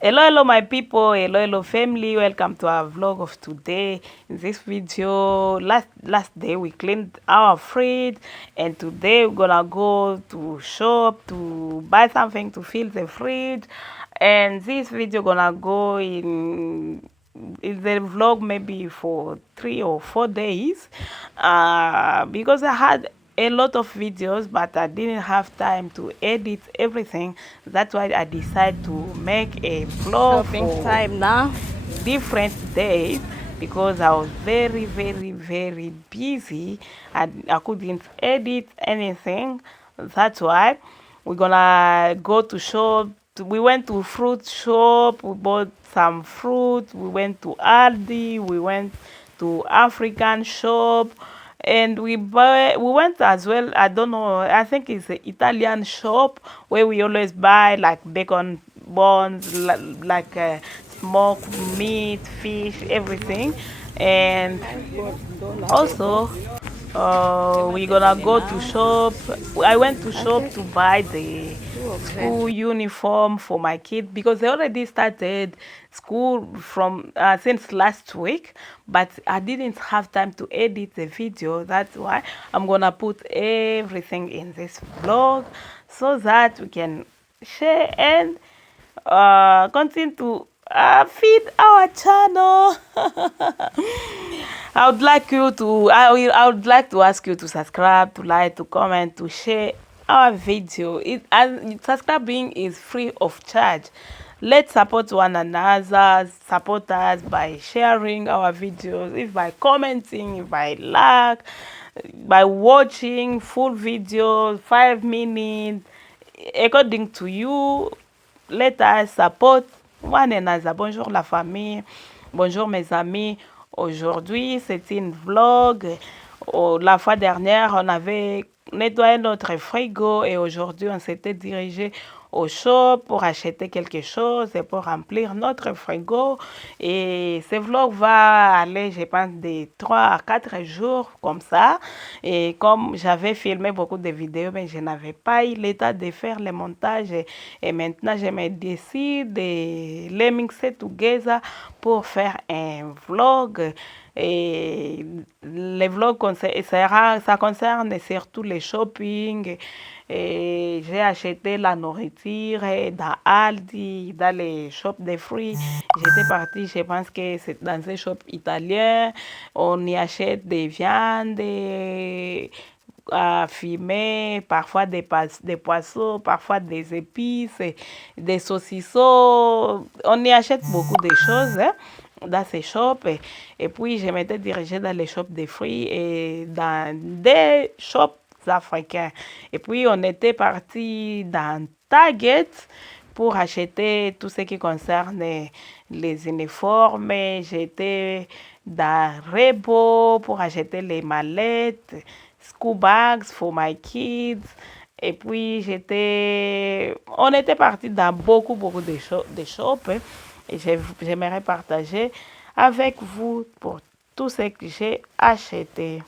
Hello, my people. Hello, family. Welcome to our vlog of today. In this video, last day we cleaned our fridge, and today we're gonna go to shop to buy something to fill the fridge. And this video gonna go in the vlog maybe for 3 or 4 days, because I had a lot of videos, but I didn't have time to edit everything. That's why I decided to make a vlog Shopping for time now. different days, because I was very busy and I couldn't edit anything. That's why we're gonna go to shop. We went to fruit shop, we bought some fruit, we went to Aldi, we went to African shop, and we went as well. I don't know, I think it's an Italian shop where we always buy like bacon buns, like smoked meat, fish, everything. And also, we're gonna go to shop. I went to shop Okay. to buy the Two of them. school uniform for my kids, because they already started school from since last week, but I didn't have time to edit the video. That's why I'm gonna put everything in this vlog so that we can share and continue to feed our channel. I would like to ask you to subscribe, to like, to comment, to share our video. And subscribing is free of charge. Let's support one another, support us by sharing our videos, if by commenting, if by like, by watching full videos, 5 minutes, according to you. Let us support one another. Bonjour la famille, bonjour mes amis. Aujourd'hui, c'est une vlog. Oh, la fois dernière, on avait nettoyé notre frigo et aujourd'hui, on s'était dirigé au shop pour acheter quelque chose et pour remplir notre frigo. Et ce vlog va aller, je pense, de 3 à 4 jours comme ça. Et comme j'avais filmé beaucoup de vidéos, mais je n'avais pas eu l'état de faire le montage. Et maintenant, je me décide de les mixer together pour faire un vlog. Et les vlogs ça concerne surtout les shopping. Et j'ai acheté la nourriture dans Aldi, dans les shops de fruits. J'étais partie, je pense que c'est dans un shop italien. On y achète des viandes à fumer, parfois des poissons, parfois des épices, des saucissons. On y achète beaucoup de choses, hein, dans ces shops. Et puis, je m'étais dirigée dans les shops de fruits et dans des shops africains. Et puis, on était parti dans Target pour acheter tout ce qui concerne les uniformes. J'étais dans Rebo pour acheter les mallettes, school bags for my kids. Et puis, on était parti dans beaucoup de shops, hein. Et j'aimerais partager avec vous pour tout ce que j'ai acheté.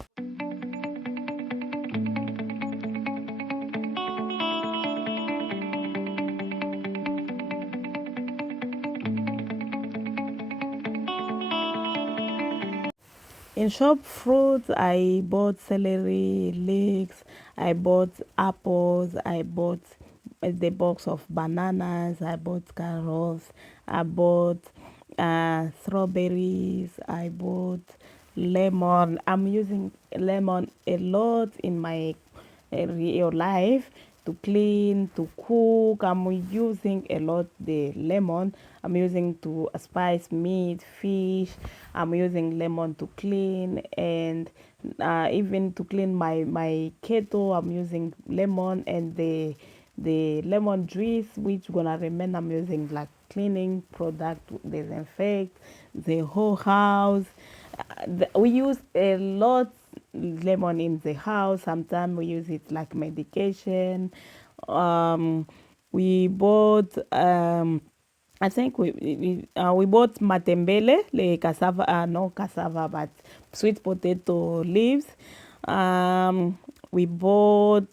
In shop fruits, I bought celery leeks, I bought apples, I bought the box of bananas, I bought carrots, I bought strawberries, I bought lemon. I'm using lemon a lot in my real life to clean, to cook. I'm using a lot the lemon. I'm using to spice meat, fish. I'm using lemon to clean, and even to clean my kettle. I'm using lemon, and the lemon juice, which gonna remain, I'm using like cleaning product to disinfect the whole house. We use a lot lemon in the house. Sometimes we use it like medication. Um, we bought I think we bought matembele, the cassava, no cassava, but sweet potato leaves. We bought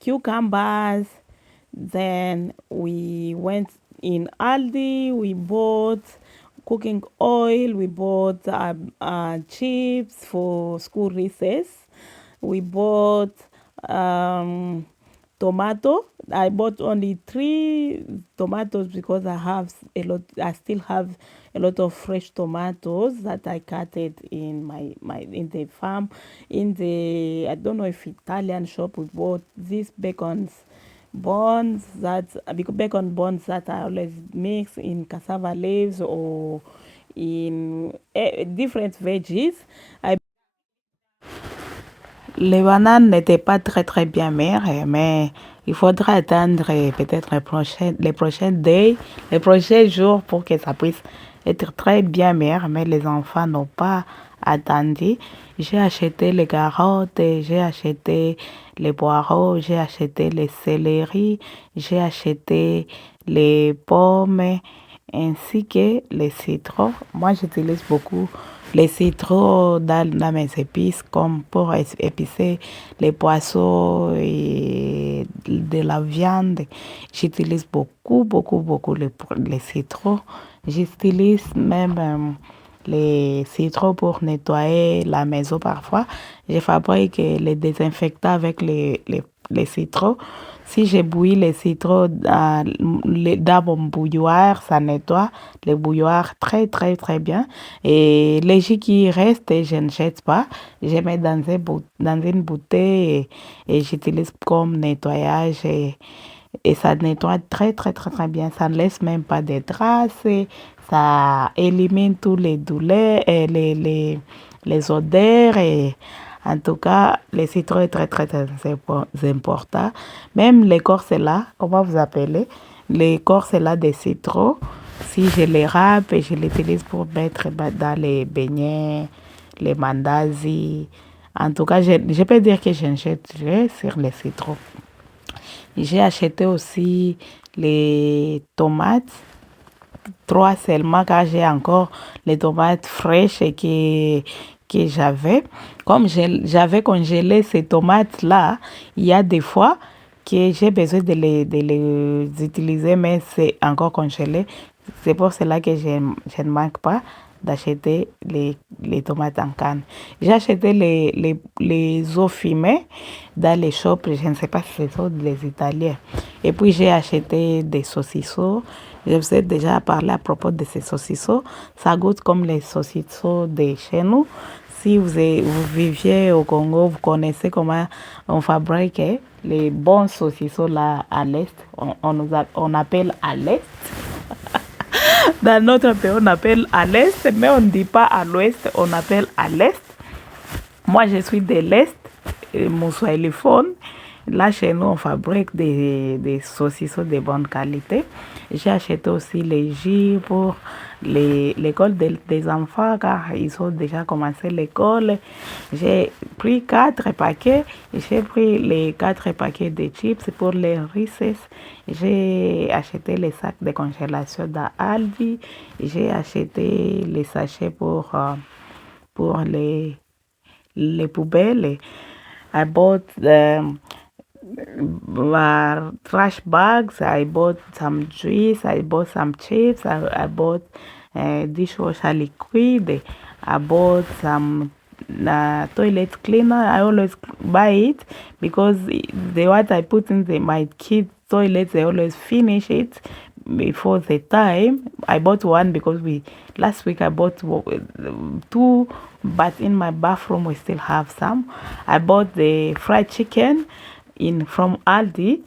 cucumbers. Then we went in Aldi. We bought cooking oil. We bought chips for school recess. We bought tomato. I bought only 3 tomatoes because I still have a lot of fresh tomatoes that I cutted in in the farm. I don't know if Italian shop, we bought these bacon buns that I always mix in cassava leaves or in different veggies. Les bananes n'étaient pas très bien mûres, mais il faudra attendre peut-être les prochains jours pour que ça puisse être très bien mûr, mais les enfants n'ont pas attendu. J'ai acheté les carottes, j'ai acheté les poireaux, j'ai acheté les céleris, j'ai acheté les pommes ainsi que les citrons. Moi, j'utilise beaucoup les citrons dans mes épices comme pour épicer les poissons et de la viande. J'utilise beaucoup les citrons. J'utilise même les citrons pour nettoyer la maison parfois. Je fabrique les désinfectants avec les citrons. Si j'ai bouilli les citrons dans mon bouilloire, ça nettoie le bouilloire très bien. Et les jus qui restent, je ne jette pas. Je mets dans une bouteille et j'utilise comme nettoyage. Et ça nettoie très bien. Ça ne laisse même pas de traces. Ça élimine tous les douleurs et les odeurs. Et en tout cas, le citron est très important. Même l'écorce là, comment vous appelez? L'écorce là des citrons, si je les râpe et je l'utilise pour mettre dans les beignets, les mandazis. En tout cas, je peux dire que je jette sur les citrons. J'ai acheté aussi les tomates, 3 seulement, car j'ai encore les tomates fraîches que j'avais. Comme j'avais congelé ces tomates-là, il y a des fois que j'ai besoin de les utiliser, mais c'est encore congelé. C'est pour cela que je ne manque pas d'acheter les tomates en canne. J'ai acheté les eaux fumées dans les shops, je ne sais pas si ce sont les Italiens. Et puis j'ai acheté des saucissons. Je vous ai déjà parlé à propos de ces saucissons. Ça goûte comme les saucissons de chez nous. Si vous viviez au Congo, vous connaissez comment on fabrique les bons saucissons là à l'Est. On appelle à l'Est. Dans notre pays, on appelle à l'Est, mais on ne dit pas à l'Ouest, on appelle à l'Est. Moi, je suis de l'Est, mon swahiliphone. Là, chez nous, on fabrique des saucissons de bonne qualité. J'ai acheté aussi les jus pour l'école des enfants, car ils ont déjà commencé l'école. J'ai pris 4 paquets. J'ai pris les 4 paquets de chips pour les Reese's. J'ai acheté les sacs de congélation d'Aldi. J'ai acheté les sachets pour les poubelles. I bought trash bags. I bought some juice. I bought some chips. I bought dishwasher liquid. I bought some toilet cleaner. I always buy it because what I put in my kids' toilets, they always finish it before the time. I bought one because last week I bought 2, but in my bathroom we still have some. I bought the fried chicken from Aldi.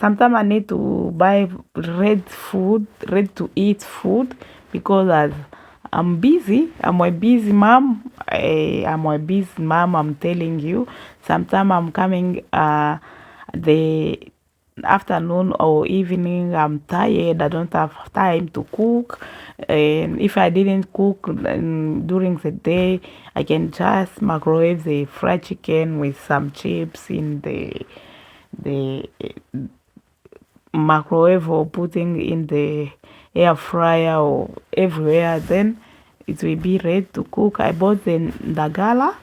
Sometimes I need to buy ready to eat food because as I'm busy. I'm a busy mom. I'm telling you. Sometimes I'm coming the afternoon or evening. I'm tired. I don't have time to cook. And if I didn't cook during the day, I can just microwave the fried chicken with some chips in the microwave or putting in the air fryer or everywhere. Then it will be ready to cook. I bought the ndagala,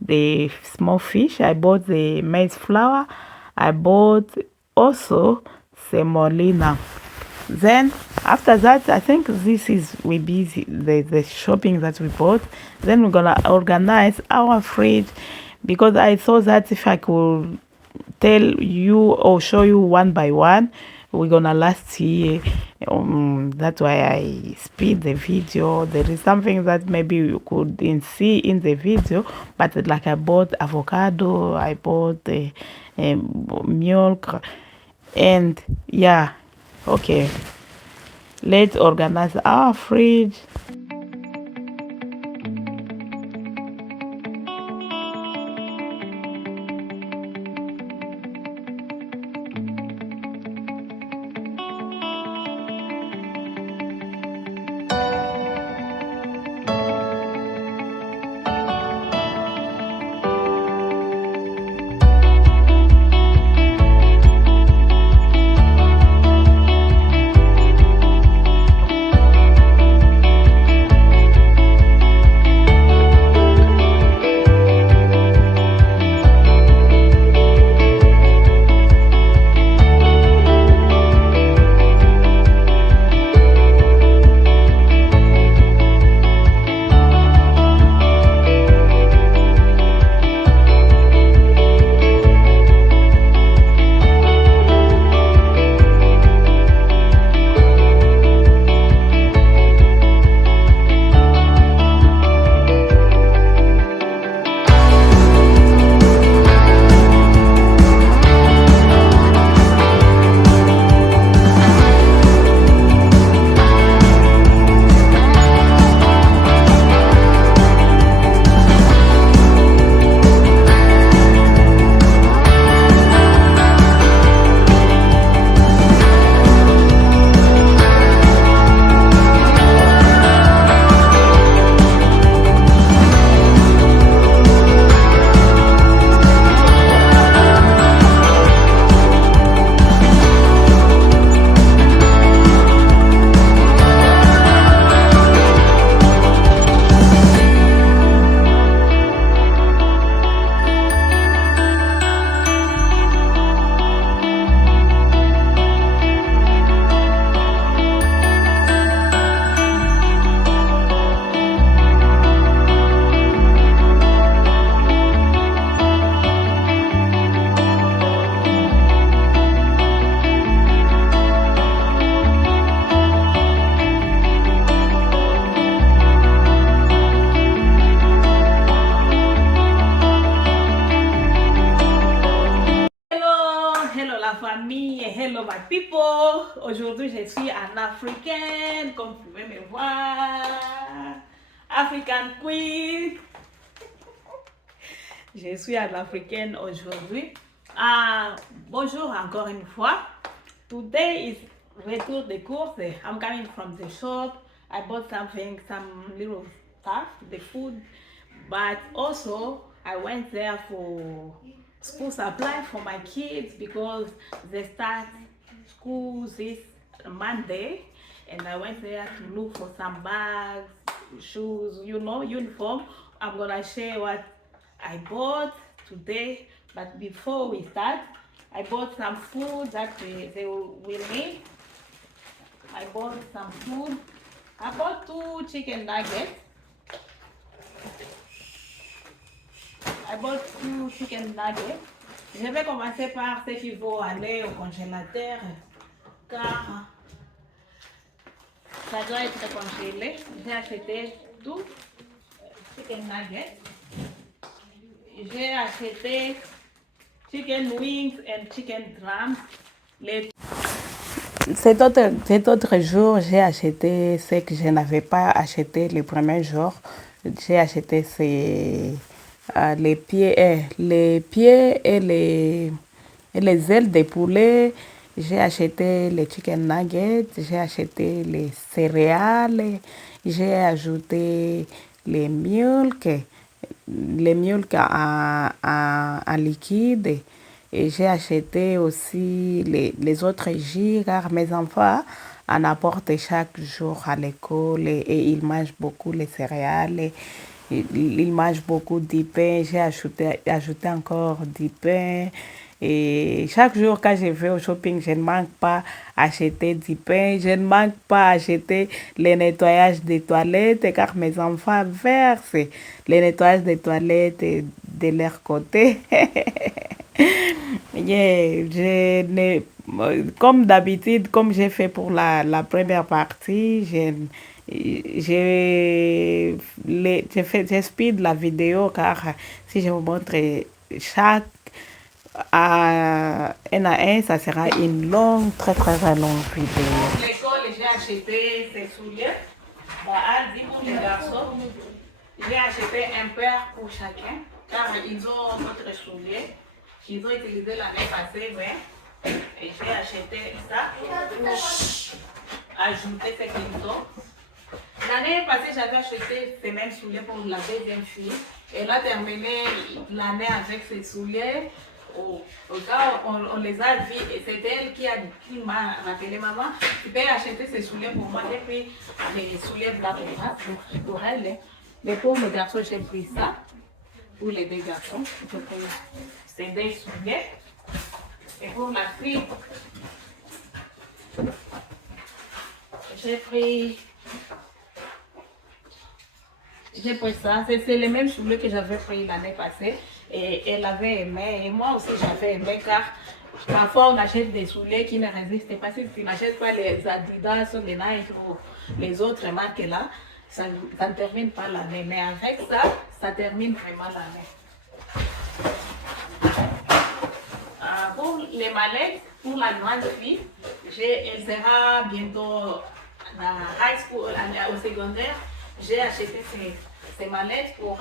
the small fish. I bought the maize flour. I bought also semolina. Then After that, I think this is will be the shopping that we bought. Then we're gonna organize our fridge, because I thought that if I could tell you or show you one by one, we're gonna last here. That's why I speed the video. There is something that maybe you couldn't see in the video, but like I bought avocado, I bought the milk, and yeah. Okay, let's organize our fridge. Hello my people, aujourd'hui je suis en africaine, comme vous pouvez me voir, African Queen. Je suis en africaine aujourd'hui. Bonjour encore une fois. Today is retour de course. I'm coming from the shop. I bought something, some little stuff, the food, but also I went there for school supply for my kids because they start school this Monday, and I went there to look for some bags, shoes, uniform. I'm gonna share what I bought today, but before we start, I bought some food that they will need. I bought some food. I bought 2 chicken nuggets. I bought 2 chicken nuggets. Je vais commencer par ce qui vont aller au congélateur car ça doit être congelé. J'ai acheté 2 chicken nuggets. J'ai acheté chicken wings and chicken drums. Cet autre jour, j'ai acheté ce que je n'avais pas acheté le premier jour. J'ai acheté les pieds et les ailes de poulet. J'ai acheté les chicken nuggets. J'ai acheté les céréales. J'ai ajouté les milk en liquide. Et j'ai acheté aussi les autres jus car mes enfants en apportent chaque jour à l'école et ils mangent beaucoup les céréales. Ils mangent beaucoup du pain. J'ai ajouté encore du pain Et chaque jour, quand je vais au shopping, je ne manque pas acheter du pain, je ne manque pas acheter le nettoyage des toilettes, car mes enfants versent le nettoyage des toilettes de leur côté. Yeah, comme d'habitude, comme j'ai fait pour la première partie, j'ai speed la vidéo car si je vous montre chaque un à un, ça sera une longue, très très très longue vidéo. Pour l'école, j'ai acheté ces souliers. Dit pour les garçons, j'ai acheté un paire pour chacun car ils ont d'autres souliers qu'ils ont utilisé l'année passée, mais j'ai acheté ça pour ajouter ce qu'ils ont. L'année passée, j'avais acheté ces mêmes souliers pour la deuxième fille. Elle a terminé l'année avec ces souliers. Au cas où on les a vus, et c'est elle qui m'a rappelé, maman, tu peux acheter ces souliers pour moi. J'ai pris les souliers blancs pour elle. Mais pour le garçon, j'ai pris ça. Pour les deux garçons, j'ai pris ces deux souliers. Et pour la fille, j'ai pris ça. C'est les mêmes souliers que j'avais pris l'année passée. Et elle avait aimé. Et moi aussi, j'avais aimé car parfois on achète des souliers qui ne résistent pas. Si tu n'achètes pas les Adidas, les Nike ou les autres marques là, ça ne termine pas l'année. Mais avec ça, ça termine vraiment l'année. Pour les mallettes, pour la grande fille, elle sera bientôt à high school, au secondaire. J'ai acheté ces mallettes pour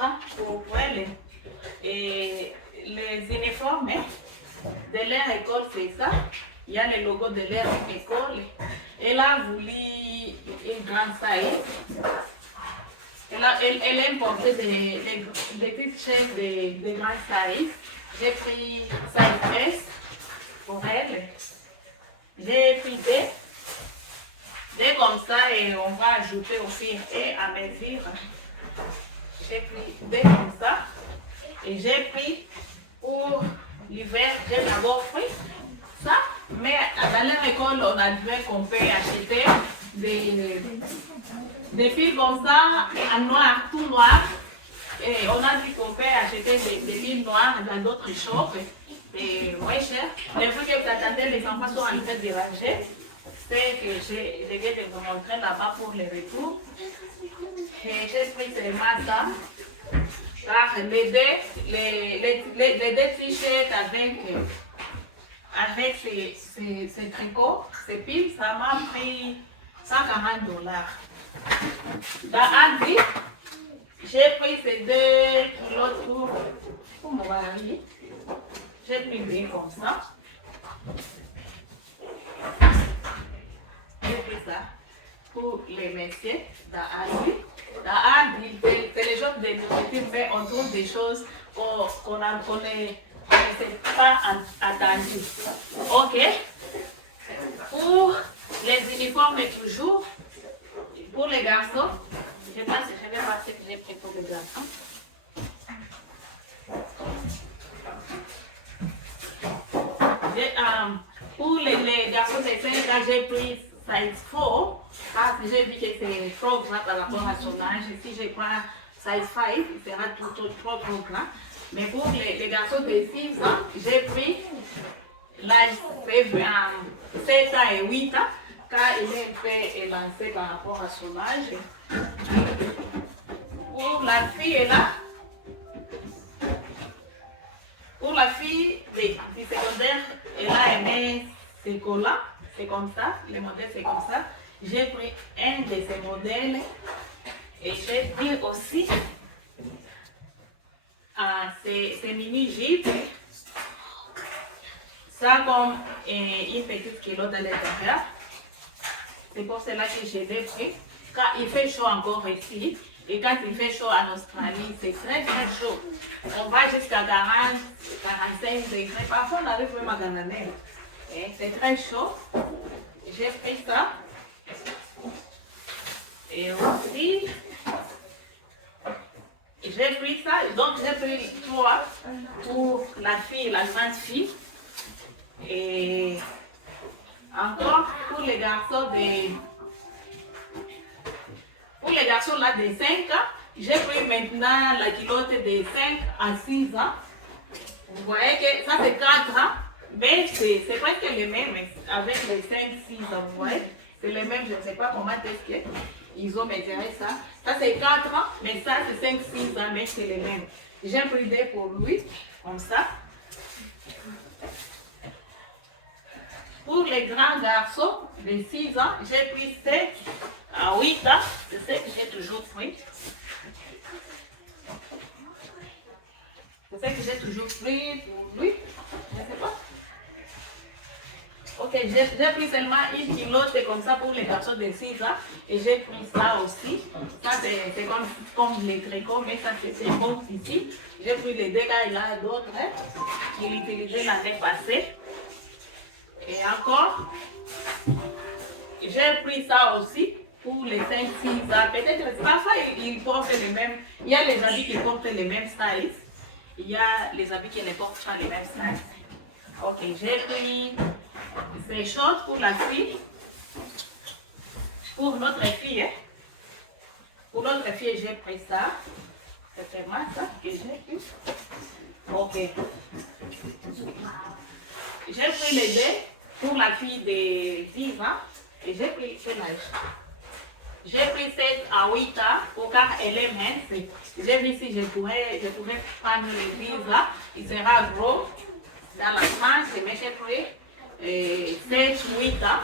elle. Et les uniformes de leur école, c'est ça. Il y a le logo de leur école. Elle a voulu une grande size. Elle aime porter des petites chaînes de grande size. J'ai pris size S pour elle. J'ai pris des comme ça et on va ajouter au fur et à mesure. J'ai pris des comme ça. Et j'ai pris pour l'hiver, j'ai d'abord pris ça. Mais dans leur école, on a dit qu'on peut acheter des filles comme ça, en noir, tout noir. Et on a dit qu'on peut acheter des filles noires dans d'autres shops. Et moins cher. Les fois que vous attendez, les enfants sont en train de ranger. C'est que je vais vous montrer là-bas pour les retours. Et j'ai pris seulement ça. Car les deux t-shirts avec ces tricots, ces piles, ça m'a pris $140. Dans Aldi, j'ai pris ces 2 kilos pour mon mari. J'ai pris bien comme ça. J'ai pris ça pour les messieurs dans Aldi. C'est les gens de nourriture, mais on trouve des choses qu'on ne s'est pas attendu. Ok. Pour les uniformes, toujours, pour les garçons, je vais voir ce que j'ai pris pour les garçons. Pour les garçons de 5 ans, j'ai pris size 4. Parce que j'ai vu que c'est trop grand par rapport à son âge. Si je prends size 5, il sera trop grand. Mais pour les garçons de 6 ans, j'ai pris l'âge 7 ans et 8 ans, car il est un peu élancé par rapport à son âge. Pour la fille, est là. Pour la fille du secondaire, elle a aimé ces colas. C'est comme ça, les modèles c'est comme ça. J'ai pris un de ces modèles et j'ai pris aussi ces mini-jeeps. Ça comme une petite culotte à l'intérieur. C'est pour cela que je l'ai pris. Quand il fait chaud encore ici, et quand il fait chaud en Australie, c'est très très chaud. On va jusqu'à 40, 45 degrés. Parfois on arrive même à 49. C'est très chaud. J'ai pris ça. Et aussi, j'ai pris ça. Donc j'ai pris 3 pour la fille, la grande fille. Et encore pour les garçons là de 5 ans, j'ai pris maintenant la culotte de 5 à 6 ans. Vous voyez que ça c'est 4 ans, mais c'est presque les mêmes avec les 5-6 ans, vous voyez. C'est les mêmes, je ne sais pas comment est-ce qu'ils ont mesuré ça. Ça c'est 4 ans, mais ça c'est 5-6 ans, mais c'est les mêmes. J'ai pris des pour lui, comme ça. Pour les grands garçons de 6 ans, j'ai pris 7 à 8 ans. C'est ce que j'ai toujours pris. C'est ce que j'ai toujours pris pour lui. Je ne sais pas. Ok, j'ai pris seulement une culotte comme ça pour les garçons de 6 ans. Et j'ai pris ça aussi. Ça c'est comme les tricots, mais ça c'est bon ici. J'ai pris les deux là, il y a d'autres qu'il utilisait l'année passée. Et encore, j'ai pris ça aussi pour les 5-6 ans. Peut-être parfois ils portent les mêmes. Il y a les habits qui portent les mêmes styles. Il y a les habits qui ne portent pas les mêmes styles. Ok, j'ai pris ces shorts pour la fille. Pour notre fille, hein. Pour notre fille, j'ai pris ça. C'est vraiment ça que j'ai pris. Ok. J'ai pris les deux pour la fille de 10 ans et j'ai pris quel âge? J'ai pris 7 à 8 ans car elle est mince. J'ai vu si je pourrais prendre les 10 ans. Il sera gros dans la tranche, mais j'ai pris 7-8 ans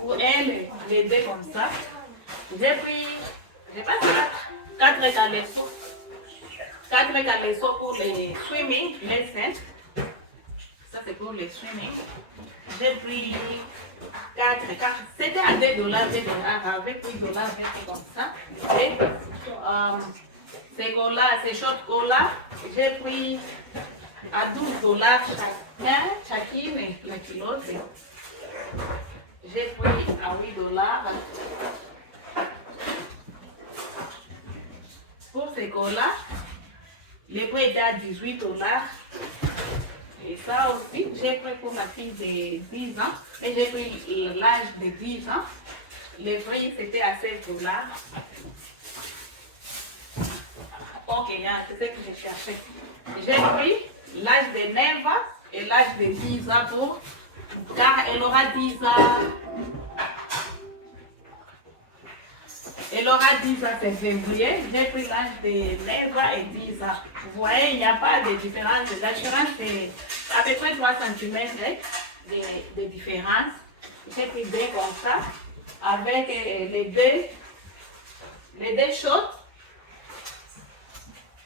pour elle, les deux comme ça. J'ai pris, je pense, 4 caleçons. 4 caleçons pour les swimming lessons. Ça c'est pour les swimming. J'ai pris 4. C'était à $2, avec $8, j'ai comme ça. Et ces short cola, j'ai pris à $12 chacune la culotte. J'ai pris à $8. Pour ces colas, le prix était à $18. Et ça aussi, j'ai pris pour ma fille de 10 ans. Et j'ai pris l'âge de 10 ans. Le prix, c'était à $16. Ok, c'est ce que j'ai cherché. J'ai pris l'âge de 9 ans et l'âge de 10 ans car elle aura 10 ans. Elle aura 10 ans, c'est février. J'ai pris l'âge de 9 ans et 10 ans. Vous voyez, il n'y a pas de différence. La différence, c'est à peu près 3 cm de différence. J'ai pris deux comme ça, avec les deux shorts.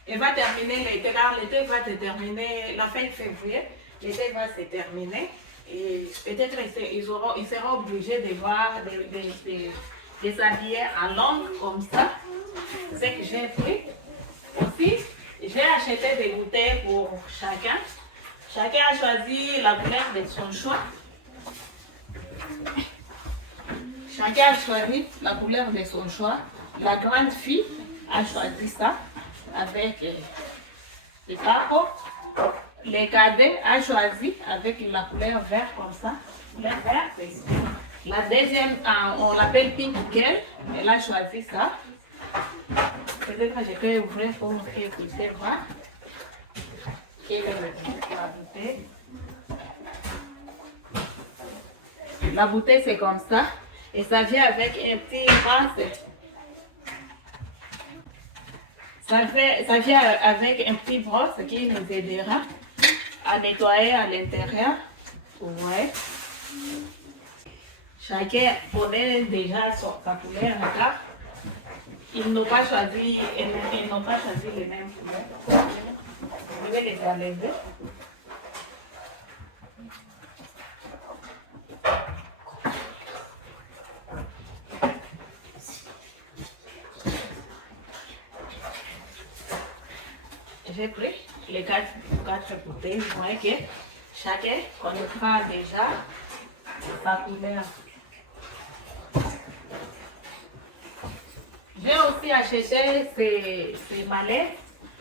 Elle va terminer l'été, car l'été va se terminer la fin de février. L'été va se terminer. Et peut-être ils seront obligés de s'habiller en longue comme ça. C'est ce que j'ai pris. Aussi, j'ai acheté des bouteilles pour chacun. Chacun a choisi la couleur de son choix. Chacun a choisi la couleur de son choix. La grande fille a choisi ça avec les carreaux. Le cadet a choisi avec la couleur verte comme ça. Couleur verte. La deuxième, on l'appelle Pink Girl. Elle a choisi ça. Peut-être que je peux ouvrir pour que vous puissiez voir. Quelle est la bouteille? La bouteille, c'est comme ça. Et ça vient avec un petit brosse. Ça vient avec un petit brosse qui nous aidera à nettoyer à l'intérieur. Ouais. Chacun connaît déjà sa couleur, là. Ils n'ont pas choisi les mêmes couleurs. Je vais les enlever. J'ai pris les 4 bouteilles. Vous voyez que chacun connaîtra déjà sa couleur. J'ai aussi acheté ces mallettes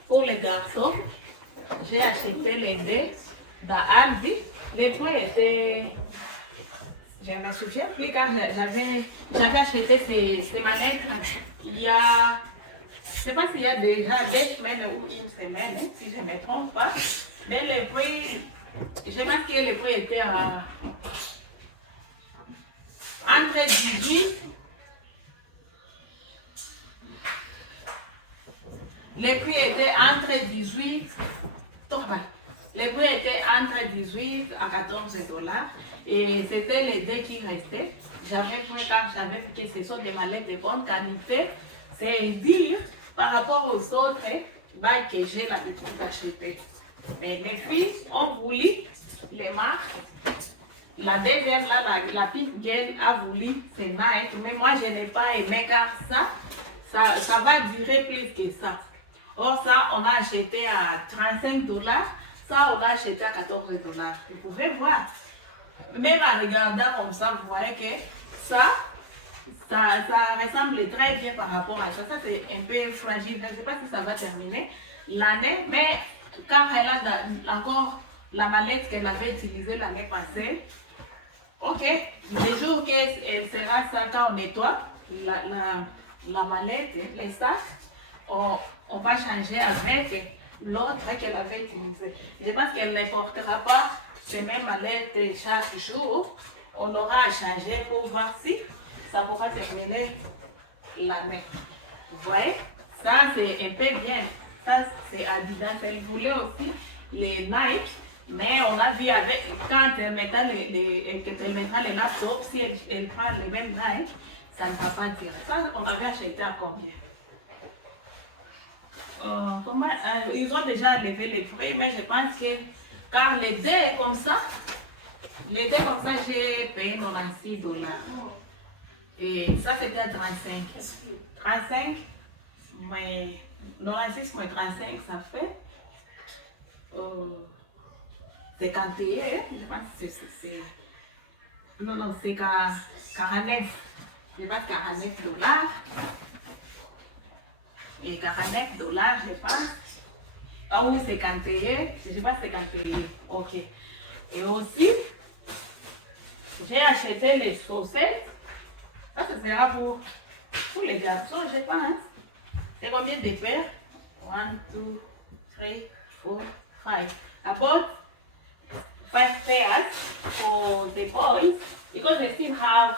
pour les garçons. J'ai acheté les deux. dans Aldi. Les prix étaient... Je me souviens plus quand j'avais acheté ces manettes. Il y a... Je ne sais pas s'il y a déjà 2 semaines ou une semaine, si je ne me trompe pas. Mais les prix... Je pense que les prix étaient entre 18... Les prix étaient entre 18... Les prix étaient entre 18 à 14 dollars et c'était les deux qui restaient. J'avais pris car j'avais vu que ce sont des mallettes de bonne qualité. C'est dire par rapport aux autres bagues que j'ai l'habitude d'acheter. Mais mes filles ont voulu les marques. La deuxième, là, la petite girl a voulu ces Nike, mais moi je n'ai pas aimé car ça va durer plus que ça. Or, ça, on a acheté à 35 dollars. Ça, on a acheté à 14 dollars. Vous pouvez voir. Même en regardant comme ça, vous voyez que ça ressemble très bien par rapport à ça. Ça, c'est un peu fragile. Je ne sais pas si ça va terminer l'année. Mais quand elle a encore la mallette qu'elle avait utilisée l'année passée, ok, le jour qu'elle sera ça, quand on nettoie la mallette, les sacs, on va changer avec l'autre qu'elle avait utilisé. Je pense qu'elle ne portera pas ces mêmes mallettes chaque jour. On aura à changer pour voir si ça pourra terminer l'année. Vous voyez? Ça, c'est un peu bien. Ça, c'est Adidas. Elle voulait aussi les Nike. Mais on a vu avec, quand elle mettra les laptops, si elle prend les mêmes Nike, ça ne va pas tirer. Ça, on avait acheté à combien? Ils ont déjà levé les prix, mais je pense que car les deux comme ça, j'ai payé 96 dollars. Et ça c'était à 35. 35, mais 96 moins 35, ça fait 51. Je pense que c'est. Non, c'est 49. Je pense 49 dollars. Et 49 dollars, je pense. Ah oui, 51. Je pense 51. Ok. Et aussi, j'ai acheté les chaussettes. Ça, ce sera pour les garçons, je pense. C'est combien de paires? 1, 2, 3, 4, 5. About 5 pairs for the boys because they still have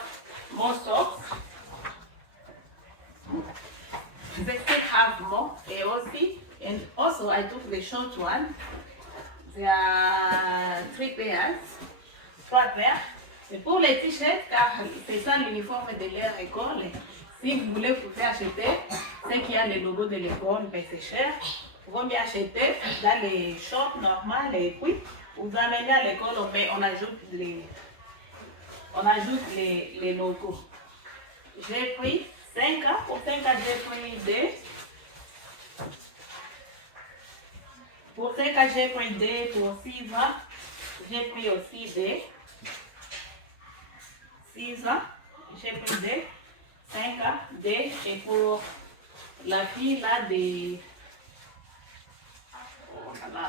more socks. They still have more AOC, and also I took the short one. There are 3 pairs, 3 paires. C'est pour les t-shirts car c'est ça l'uniforme de leur école. Si vous voulez, vous pouvez acheter ce qui a le logo de l'école, mais c'est cher. Vous pouvez acheter dans les shops normales et puis vous amenez à l'école, mais on ajoute les logos. J'ai pris 5 ans. Pour 5 ans, j'ai pris 2. Pour 5 ans, j'ai pris 2. Pour 6 ans, j'ai pris aussi 2. 6 ans, j'ai pris 2. 5 ans, 2. Et pour la fille là, de... Oh là là.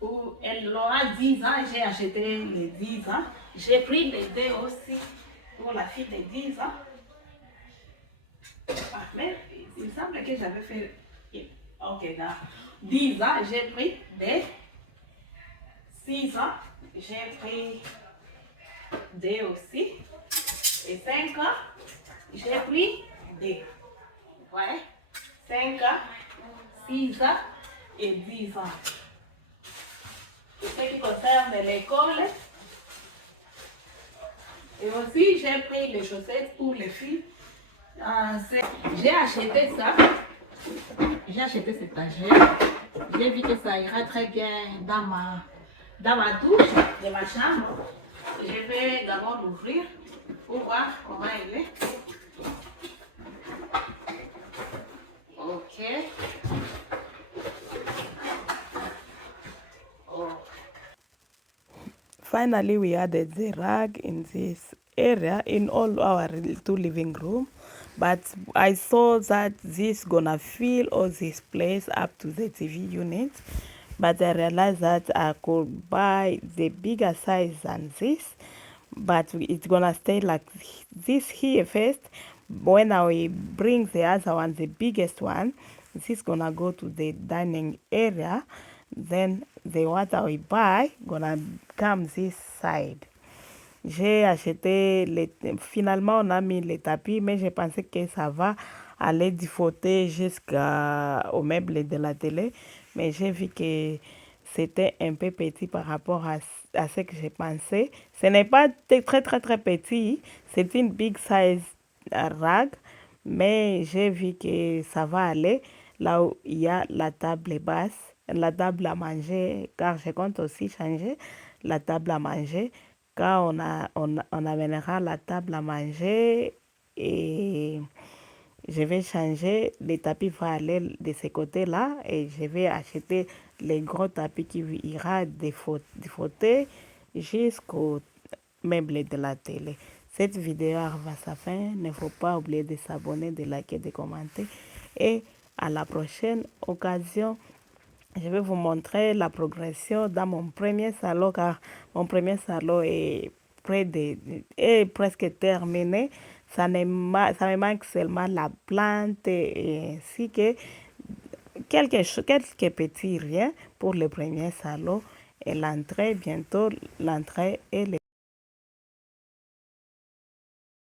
Pour elle aura 10 ans, j'ai acheté les 10 ans. J'ai pris les 2 aussi pour la fille de 10 ans. Ah, mais il semble que j'avais fait... Ok, dans 10 ans, j'ai pris des 6 ans, j'ai pris 2 aussi. Et 5 ans, j'ai pris 2. Ouais. 5 ans, 6 ans et 10 ans. Tout ce qui concerne l'école. Et aussi, j'ai pris les chaussettes pour les filles. J'ai acheté ça. J'ai acheté cette tagère. J'ai vu que ça ira très bien dans ma douche de ma chambre. Je vais d'abord l'ouvrir pour voir comment elle est. Ok. Oh. Finally, we added the rug in this area in all our 2 living room but I saw that this gonna fill all this place up to the TV unit, but I realized that I could buy the bigger size than this, but it's gonna stay like this here first. When I will bring the other one, the biggest one, this is gonna go to the dining area, then the what I will buy gonna come this side. J'ai acheté, finalement on a mis les tapis, mais j'ai pensé que ça va aller du fauteuil jusqu'au meuble de la télé. Mais j'ai vu que c'était un peu petit par rapport à ce que j'ai pensé. Ce n'est pas très petit, c'est une big size rag, mais j'ai vu que ça va aller là où il y a la table basse, la table à manger, car je compte aussi changer la table à manger. Quand on amènera la table à manger et je vais changer, les tapis vont aller de ce côté-là et je vais acheter les gros tapis qui ira du fauteuil jusqu'au meuble de la télé. Cette vidéo arrive à sa fin. Ne faut pas oublier de s'abonner, de liker, de commenter. Et à la prochaine occasion, je vais vous montrer la progression dans mon premier salon, car mon premier salon est presque terminé. Ça me manque seulement la plante et ainsi que quelques petits riens pour le premier salon et l'entrée, bientôt l'entrée et le